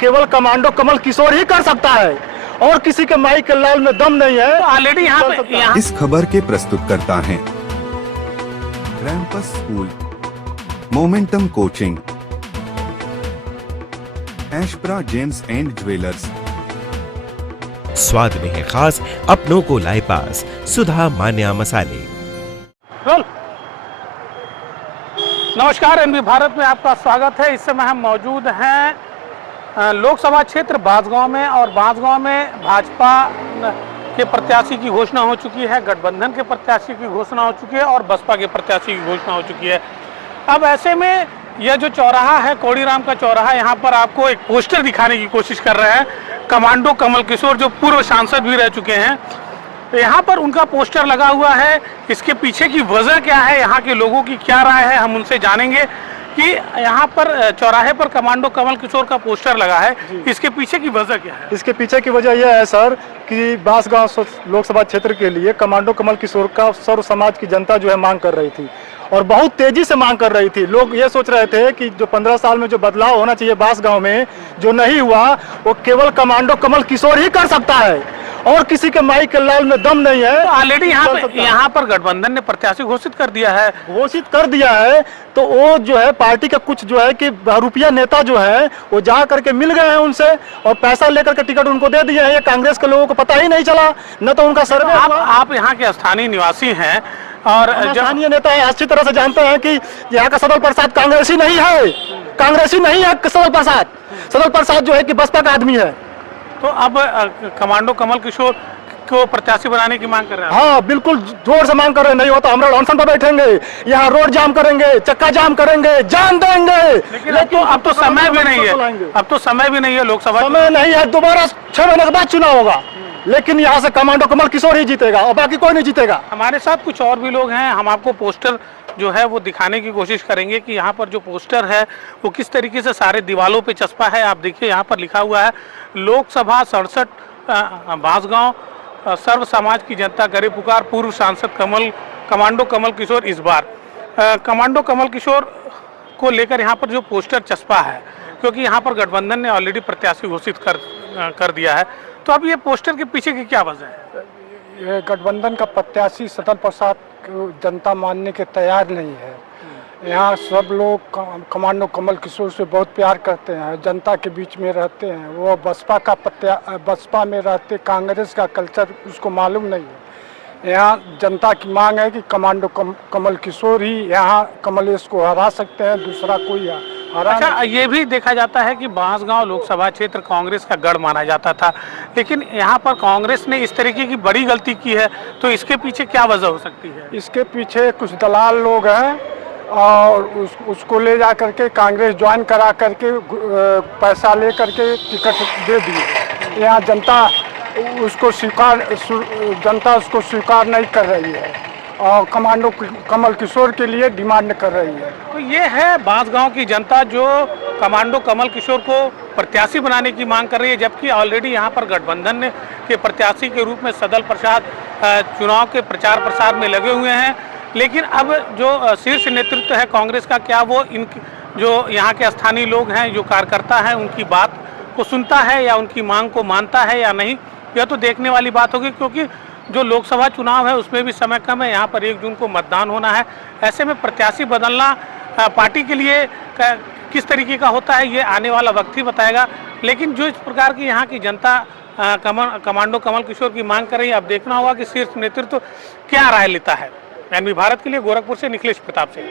केवल कमांडो कमल किशोर ही कर सकता है और किसी के माई के लाल में दम नहीं है। ऑलरेडी यहाँ इस खबर के प्रस्तुतकर्ता हैं रैंपस school, momentum coaching, Ashpra gems and jewellers. स्वाद में है खास, अपनों को लाए पास, सुधा मान्या मसाले। नमस्कार, एनबी भारत में आपका स्वागत है। इस समय हम मौजूद हैं लोकसभा क्षेत्र बांसगांव में, और बांसगांव में भाजपा के प्रत्याशी की घोषणा हो चुकी है, गठबंधन के प्रत्याशी की घोषणा हो चुकी है और बसपा के प्रत्याशी की घोषणा हो चुकी है। अब ऐसे में यह जो चौराहा है, कौड़ीराम का चौराहा, यहाँ पर आपको एक पोस्टर दिखाने की कोशिश कर रहे हैं कमांडो कमल किशोर, जो पूर्व सांसद भी रह चुके हैं। तो यहाँ पर उनका पोस्टर लगा हुआ है। इसके पीछे की वजह क्या है, यहाँ के लोगों की क्या राय है, हम उनसे जानेंगे कि यहाँ पर चौराहे पर कमांडो कमल किशोर का पोस्टर लगा है, इसके पीछे की वजह क्या है? इसके पीछे की वजह यह है सर कि बांसगांव लोकसभा क्षेत्र के लिए कमांडो कमल किशोर का सर्व समाज की जनता जो है मांग कर रही थी और बहुत तेजी से मांग कर रही थी। लोग ये सोच रहे थे कि जो 15 साल में जो बदलाव होना चाहिए बांसगांव में, जो नहीं हुआ, वो केवल कमांडो कमल किशोर ही कर सकता है और किसी के माई के लाल में दम नहीं है। ऑलरेडी यहाँ पर गठबंधन ने प्रत्याशी घोषित कर दिया है, तो वो जो है पार्टी का कुछ जो है कि रुपया नेता जो है वो जा करके मिल गए हैं उनसे और पैसा लेकर के टिकट उनको दे दिए हैं। ये कांग्रेस के लोगों को पता ही नहीं चला, न तो उनका सर्वे। आप यहाँ के स्थानीय निवासी हैं और स्थानीय नेता है, अच्छी तरह से जानते हैं कि यहाँ का सदल प्रसाद कांग्रेसी नहीं है, सदल प्रसाद जो है कि बसपा का आदमी है। तो अब कमांडो कमल किशोर को प्रत्याशी बनाने की मांग कर रहे हैं? हाँ, बिल्कुल जोर से मांग कर रहे हैं। नहीं होता हम अनशन पर बैठेंगे, यहाँ रोड जाम करेंगे, चक्का जाम करेंगे, जान देंगे। लेकिन अब तो समय भी नहीं है, लोकसभा समय नहीं है, दोबारा 6 महीने के बाद चुनाव होगा, लेकिन यहाँ से कमांडो कमल किशोर ही जीतेगा और बाकी कोई नहीं जीतेगा। हमारे साथ कुछ और भी लोग हैं, हम आपको पोस्टर जो है वो दिखाने की कोशिश करेंगे कि यहाँ पर जो पोस्टर है वो किस तरीके से सारे दीवालों पे चस्पा है। आप देखिए यहाँ पर लिखा हुआ है लोकसभा 67 बांसगांव, सर्व समाज की जनता करे पुकार, पूर्व सांसद कमांडो कमल किशोर इस बार। कमांडो कमल किशोर को लेकर यहाँ पर जो पोस्टर चस्पा है, क्योंकि यहाँ पर गठबंधन ने ऑलरेडी प्रत्याशी घोषित कर दिया है, तो अब ये पोस्टर के पीछे की क्या वजह है? ये गठबंधन का प्रत्याशी सदल प्रसाद को जनता मानने के तैयार नहीं है। यहाँ सब लोग कमांडो कमल किशोर से बहुत प्यार करते हैं, जनता के बीच में रहते हैं। वो बसपा में रहते, कांग्रेस का कल्चर उसको मालूम नहीं है। यहाँ जनता की मांग है कि कमांडो कमल किशोर ही यहाँ कमलेश को हरा सकते हैं, दूसरा कोई हरा। अच्छा, ये भी देखा जाता है कि बांसगांव लोकसभा क्षेत्र कांग्रेस का गढ़ माना जाता था, लेकिन यहाँ पर कांग्रेस ने इस तरीके की बड़ी गलती की है, तो इसके पीछे क्या वजह हो सकती है? इसके पीछे कुछ दलाल लोग हैं और उसको ले जा करके कांग्रेस ज्वाइन करा करके पैसा ले करके टिकट दे दिए। यहाँ जनता उसको स्वीकार नहीं कर रही है और कमांडो कमल किशोर के लिए डिमांड कर रही है। तो ये है बांसगांव की जनता जो कमांडो कमल किशोर को प्रत्याशी बनाने की मांग कर रही है, जबकि ऑलरेडी यहाँ पर गठबंधन के प्रत्याशी के रूप में सदल प्रसाद चुनाव के प्रचार प्रसार में लगे हुए हैं। लेकिन अब जो शीर्ष नेतृत्व है कांग्रेस का, क्या वो जो यहाँ के स्थानीय लोग हैं, जो कार्यकर्ता हैं, उनकी बात को सुनता है या उनकी मांग को मानता है या नहीं, यह तो देखने वाली बात होगी, क्योंकि जो लोकसभा चुनाव है उसमें भी समय कम है। यहाँ पर 1 जून को मतदान होना है। ऐसे में प्रत्याशी बदलना पार्टी के लिए किस तरीके का होता है, ये आने वाला वक्त ही बताएगा। लेकिन जो इस प्रकार की यहाँ की जनता कमांडो कमल किशोर की मांग कर रही है, अब देखना होगा कि शीर्ष नेतृत्व क्या राय लेता है। एनबी भारत के लिए गोरखपुर से निखिलेश प्रताप सिंह।